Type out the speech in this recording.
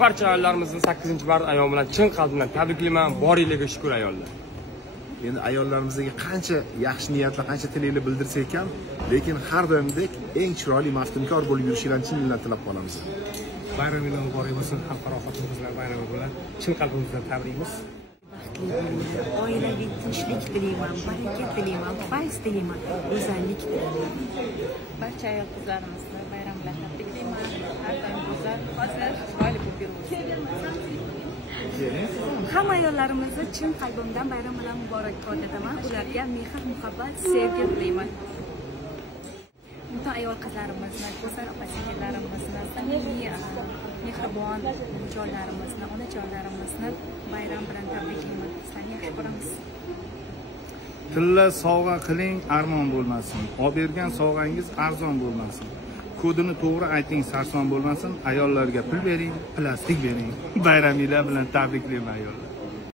Barcha ayollarimizni 8-mart ayyomi bilan chin qalbimdan tabriklayman. Boringlarga shukr ayollar. Endi ayollarimizga qancha yaxshi niyatlar, qancha tilaklar bildirsak ham, lekin har doimdek eng chiroyli maftunkor bo'lib yurishingizni chin dildan tilab qolamiz. Bayramingiz muborak bo'lsin. Xalqaro xotin-qizlar bayrami bilan chin qalbimizdan tabriklaymiz. Oilaviy tinchlik tilayman, baraka tilayman, fayz tilayman, go'zallik tilayman. Barcha ayol qizlarimizni bayram bilan tabriklayman. Har doim go'zal, hozir chiroyli bo'lib yursin. Hamma ayollarimizni chin qalbimdan bayram bilan muborakbod etaman. Ularga mehr, muhabbat, sevgi tilayman. Butun ayol qizlarimizni, go'zal opa-singillarimizni, samimiy, mehribon jonlarimizni, onajonlarimizni bayram bilan tabriklayman. Sizlarni yaxshi ko'ramiz. Tilla sovg'a qiling, armon bo'lmasin. Olib bergan sovg'angiz arzon bo'lmasin. Kodini to'g'ri ayting, sarson bo'lmasin. Ayollarga pul bering, plastik bering. Bayraminglar bilan tabriklayman ayollar.